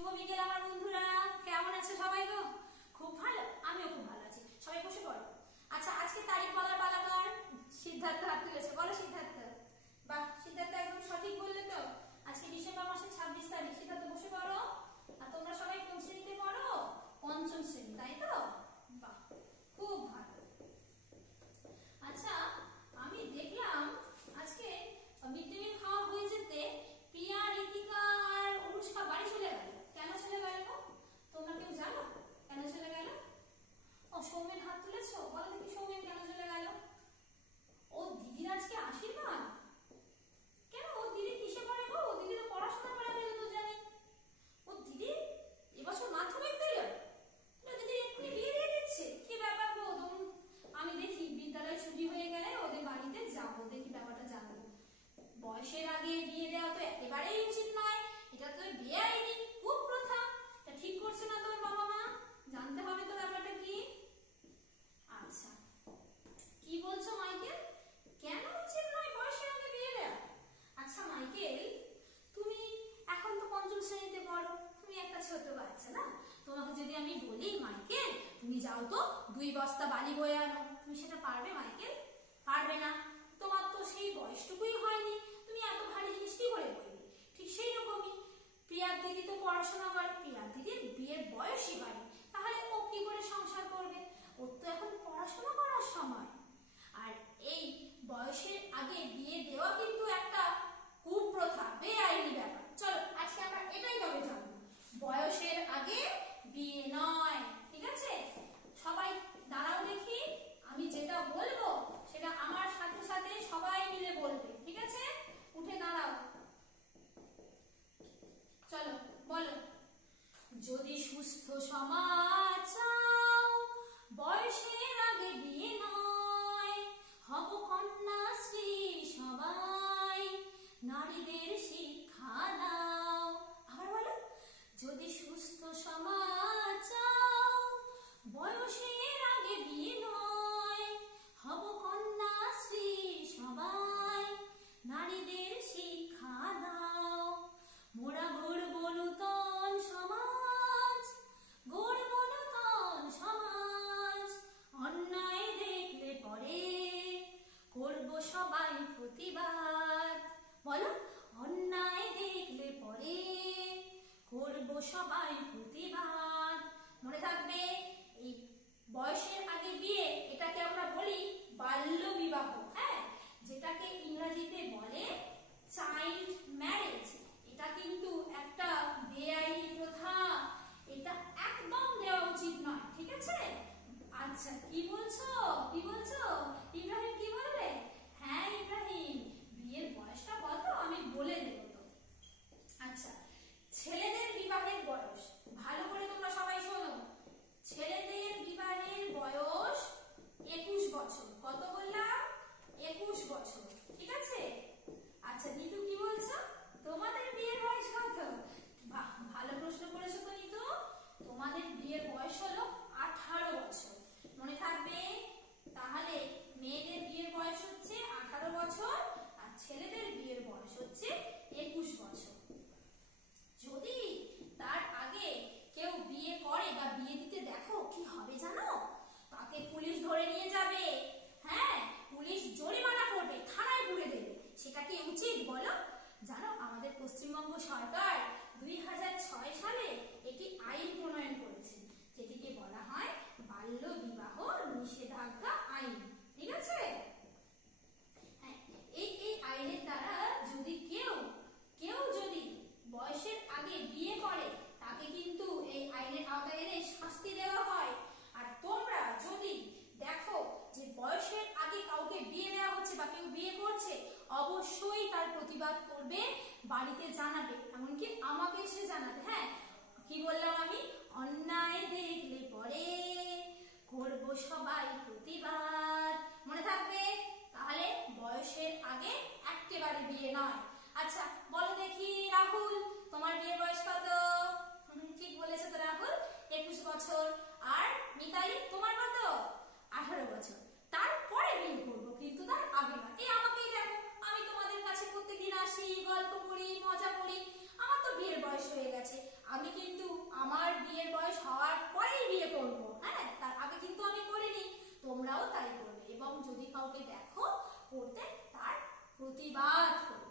শুভ বিকেল আমার বন্ধুরা, কেমন আছে সবাই গো? খুব ভালো, আমিও খুব ভালো আছি। সবাই বসে পড়ো। আচ্ছা, আজকে তারিখ বলার পালা কার? সিদ্ধার্থ হাত তুলেছে, বলো সিদ্ধার্থ। বাহ, সিদ্ধার্থ একদম সঠিক বললে তো। আজকে ডিসেম্বর মাসের 26 তারিখ। সিদ্ধার্থ বসে পড়ো। আর তোমরা সবাই কোন শ্রেণীতে পড়ো? পঞ্চম শ্রেণী, তাই তো? বাহ, খুব ভালো। আচ্ছা, আমি দেখলাম আজকে মিড ডে মিল খাওয়া হয়ে যেতে প্রিয়া, ঋতিকা আর অনুষ্কা বাড়ি চলে গেল। কেন চলে গেল গো? তোমরা কেউ জানো কেন চলে গেল? ও, সৌমেন হাত তুলেছো, বলো দেখি সৌমেন কেন চলে গেল? ও দিদির আজকে আশীর্বাদ। কেন, ও দিদি কিসে পড়ে গো? ও দিদি তো পড়াশোনা করে, আমি তো জানি। ও দিদি এবছর মাধ্যমিক দিল, দিদি এক্ষুনি বিয়ে দিয়ে দিচ্ছে। কি ব্যাপার গো? আমি দেখি বিদ্যালয় ছুটি হয়ে গেলে ওদের বাড়িতে যাবো, দেখি ব্যাপারটা জানবো। বয়সের আগে বিয়ে দেওয়া তো একেবারেই উচিত নয়। এটা তো বেআইনি কুপ্রথা। এটা ঠিক করছে না তোর বাবা মা। জানতে হবে তো ব্যাপারটা কি। আচ্ছা, কি বলছো মাইকেল? কেন উচিত নয় বয়সের আগে বিয়ে দেওয়া? আচ্ছা মাইকেল, তুমি এখন তো পঞ্চম শ্রেণীতে পড়ো, তুমি একটা ছোট বাচ্চা না? তোমাকে যদি আমি বলি মাইকেল তুমি যাও তো 2 বস্তা বালি বয়ে আনো, তুমি সেটা পারবে মাইকেল? পারবে না। তোমার তো সেই বয়সটুকুই হয়নি, তুমি এত ভারী জিনিস কি করে বলবে? ঠিক সেই রকমই প্রিয়ার দিদি তো পড়াশোনা করে, প্রিয়ার দিদির বিয়ের বয়সই হয়নি, তাহলে ও কি করে সংসার করবে? ওর তো এখন পড়াশোনা করার সময়। আর এই বয়সের আগে বিয়ে দেওয়া কিন্তু একটা কুপ্রথা, বেআইনি ব্যাপার। চলো আজকে আমরা এটাই তবে জানবো, বয়সের আগে বিয়ে নয়। ঠিক আছে, সবাই দাঁড়াও দেখি, আমি যেটা বলবো সেটা আমার সাথে সাথে সবাই মিলে বলবে। ঠিক আছে, উঠে দাঁড়াও। চলো বলো। যদি সুস্থ সমাজ চাও, বয়সের আগে বিয়ে নয়, হব কন্যাশ্রী সবাই, নারীদের শিক্ষা দাও। আবার বলো। যদি সুস্থ সমাজ চাও, বয়সের আগে বিয়ে নয়, হব কন্যাশ্রী সবাই, নারীদের শিক্ষা দাও। মোরা গড়ব নূতন সমাজ, গড়ব নূতন সমাজ, অন্যায় দেখলে পরে করব সবাই প্রতিবাদ। বলো, অন্যায় দেখলে পরে করব সবাই প্রতিবাদ। মনে থাকবে, এই বয়সের আগে বিয়ে এটাকে আমরা বলি বাল্য বিবাহ। হ্যাঁ, যেটাকে ইংরেজিতে বলে চাইল্ড ম্যারেজ। এটা কিন্তু একটা বেআইনি প্রথা, এটা একদম দেওয়া উচিত নয়। ঠিক আছে? আচ্ছা, কি বলছো কি বলছো? ইব্রাহিম কি বললে? হ্যাঁ ইব্রাহিম, বিয়ের বয়সটা কত আমি বলে দেবো তো। আচ্ছা, ছেলেদের বিবাহের বয়স ভালো করে তোমরা সবাই শোনো। ছেলেদের বিবাহের বয়স 21 বছর। কত বললাম? 21 বছর। ঠিক আছে? আচ্ছা নিতু কি বলছো? তোমাদের বিয়ের বয়স কত? বাহ, ভালো প্রশ্ন করেছো তো নিতু। তোমাদের বিয়ের বয়স হলো 18 বছর। মনে থাকবে, তাহলে মেয়েদের বিয়ের বয়স হচ্ছে 18 বছর আর ছেলেদের বিয়ের বয়স হচ্ছে 21 বছর। যদি তার আগে কেউ বিয়ে করে বা বিয়ে দিতে দেখো, কি হবে জানো? তাকে পুলিশ ধরে নিয়ে যাবে। হ্যাঁ, পুলিশ জরিমানা করবে, থানায় পুরে দেবে। সেটা কি উচিত বলো? জানো, আমাদের পশ্চিমবঙ্গ সরকার 2006 সালে একটি আইন প্রণয়ন করেছে, যেটিকে বলা হয় বাল্য বিবাহ নিষেধাজ্ঞা আইন। ঠিক আছে? হ্যাঁ, এই আইনের দ্বারা যদি কেউ যদি বয়সের আগে বিয়ে করে, তাকে কিন্তু এই আইনের আওতায় এনে শাস্তি দেওয়া হয়। আর তোমরা যদি দেখো যে বয়সের আগে কাউকে বিয়ে দেওয়া হচ্ছে বা কেউ বিয়ে করছে, অবশ্যই তার প্রতিবাদ করবে, বাড়িতে জানাবে, এমনকি আমাকে এসে জানাবে। হ্যাঁ, কি বললাম আমি? অন্যায় দেখলে পরে করব সবাই প্রতিবাদ। মনে থাকবে, তাহলে বয়সের আগে একেবারে বিয়ে নয়। আচ্ছা বলো দেখি রাহুল, তোমার বিয়ের বয়স কত? ঠিক বলেছো তো রাহুল, 21 বছর। আর মিতালি তোমার কত? 18 বছর। তারপরে বিয়ে করবো, কিন্তু তার আগে না। এই আমাকেই দেখো, আমি তোমাদের কাছে প্রত্যেকদিন আসি, গল্প করি, মজা করি, আমার তো বিয়ের বয়স হয়ে গেছে। আমি কিন্তু করতে তার প্রতিবাদ করতে।